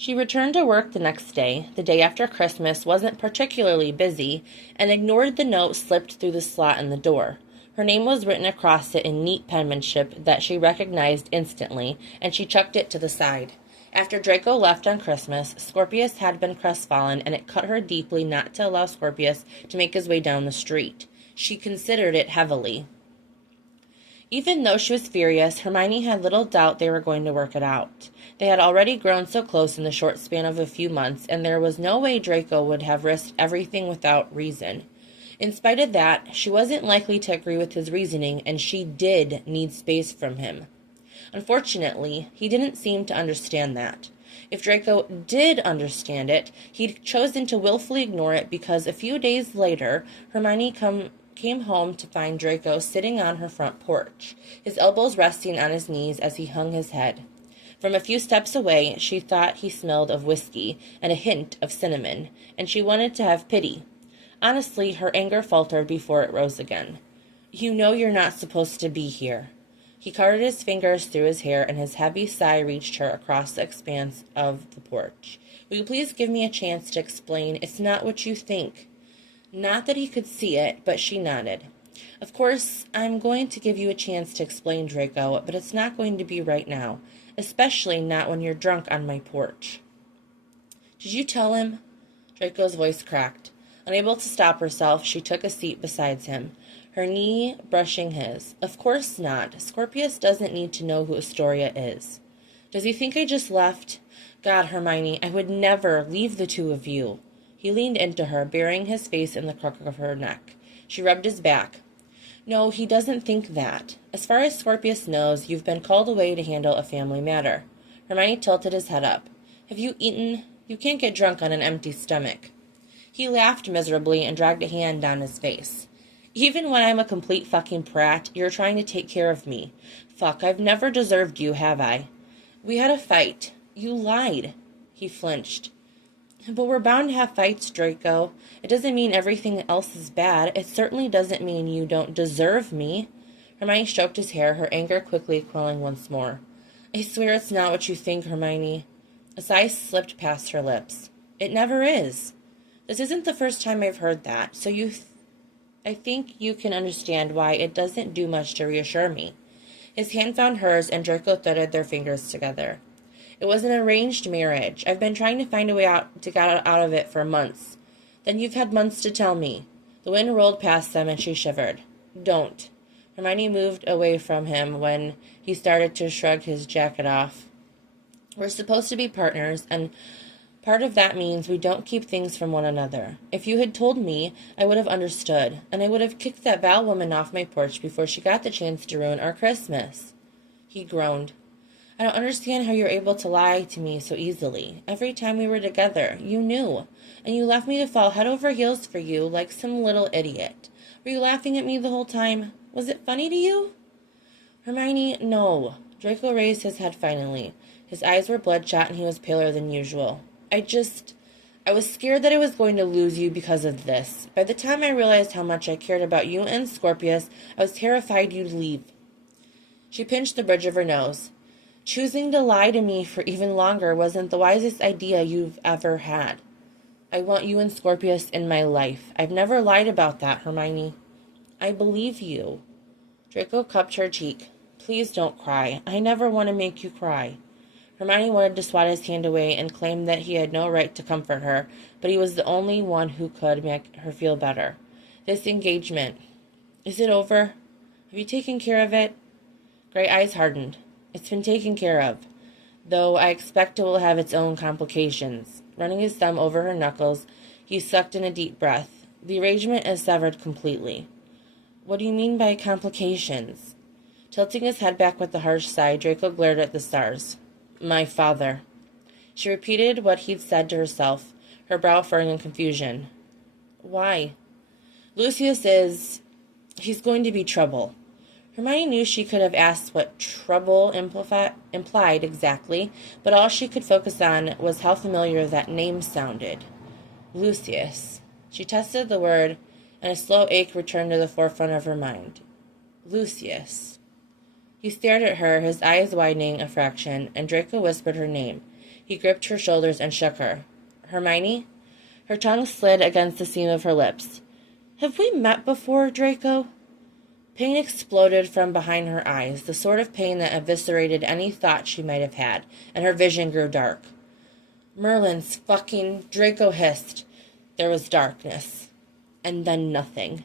She returned to work the next day. The day after Christmas wasn't particularly busy, and ignored the note slipped through the slot in the door. Her name was written across it in neat penmanship that she recognized instantly, and she chucked it to the side. After Draco left on Christmas, Scorpius had been crestfallen, and it cut her deeply not to allow Scorpius to make his way down the street. She considered it heavily. Even though she was furious, Hermione had little doubt they were going to work it out. They had already grown so close in the short span of a few months, and there was no way Draco would have risked everything without reason. In spite of that, she wasn't likely to agree with his reasoning, and she did need space from him. Unfortunately, he didn't seem to understand that. If Draco did understand it, he'd chosen to willfully ignore it because a few days later, Hermione came home to find Draco sitting on her front porch, his elbows resting on his knees as he hung his head. From a few steps away, she thought he smelled of whiskey and a hint of cinnamon, and she wanted to have pity. Honestly, her anger faltered before it rose again. "You know you're not supposed to be here." He carted his fingers through his hair, and his heavy sigh reached her across the expanse of the porch. "Will you please give me a chance to explain? It's not what you think." Not that he could see it, but she nodded. "Of course, I'm going to give you a chance to explain, Draco, but it's not going to be right now, especially not when you're drunk on my porch." "Did you tell him?" Draco's voice cracked. Unable to stop herself, she took a seat beside him, her knee brushing his. "Of course not. Scorpius doesn't need to know who Astoria is." "Does he think I just left?" "God, Hermione, I would never leave the two of you." He leaned into her, burying his face in the crook of her neck. She rubbed his back. "No, he doesn't think that. As far as Scorpius knows, you've been called away to handle a family matter." Hermione tilted his head up. "Have you eaten? You can't get drunk on an empty stomach." He laughed miserably and dragged a hand down his face. "Even when I'm a complete fucking prat, you're trying to take care of me. Fuck, I've never deserved you, have I?" "We had a fight. You lied." He flinched. "But we're bound to have fights, Draco. It doesn't mean everything else is bad. It certainly doesn't mean you don't deserve me." Hermione stroked his hair, her anger quickly quelling once more. "I swear it's not what you think, Hermione." A sigh slipped past her lips. "It never is. This isn't the first time I've heard that, so I think you can understand why it doesn't do much to reassure me." His hand found hers, and Draco threaded their fingers together. "It was an arranged marriage. I've been trying to find a way to get out of it for months." "Then you've had months to tell me." The wind rolled past them, and she shivered. "Don't." Hermione moved away from him when he started to shrug his jacket off. "We're supposed to be partners, and part of that means we don't keep things from one another. If you had told me, I would have understood, and I would have kicked that Val woman off my porch before she got the chance to ruin our Christmas." He groaned. "I don't understand how you're able to lie to me so easily. Every time we were together, you knew, and you left me to fall head over heels for you like some little idiot. Were you laughing at me the whole time? Was it funny to you?" "Hermione, no." Draco raised his head finally. His eyes were bloodshot, and he was paler than usual. I was scared that I was going to lose you because of this. By the time I realized how much I cared about you and Scorpius, I was terrified you'd leave." She pinched the bridge of her nose. "Choosing to lie to me for even longer wasn't the wisest idea you've ever had. I want you and Scorpius in my life. I've never lied about that, Hermione." "I believe you." Draco cupped her cheek. "Please don't cry. I never want to make you cry." Hermione wanted to swat his hand away and claim that he had no right to comfort her, but he was the only one who could make her feel better. "This engagement, is it over? Have you taken care of it?" Gray eyes hardened. "It's been taken care of, though I expect it will have its own complications." Running his thumb over her knuckles, he sucked in a deep breath. "The arrangement is severed completely." "What do you mean by complications?" Tilting his head back with a harsh sigh, Draco glared at the stars. "My father." She repeated what he'd said to herself, her brow furrowing in confusion. "Why?" "Lucius is... he's going to be trouble." Hermione knew she could have asked what trouble implied exactly, but all she could focus on was how familiar that name sounded. Lucius. She tested the word, and a slow ache returned to the forefront of her mind. Lucius. He stared at her, his eyes widening a fraction, and Draco whispered her name. He gripped her shoulders and shook her. Hermione? Her tongue slid against the seam of her lips. Have we met before, Draco? Pain exploded from behind her eyes, the sort of pain that eviscerated any thought she might have had, and her vision grew dark. Merlin's fucking... Draco hissed. There was darkness. And then nothing.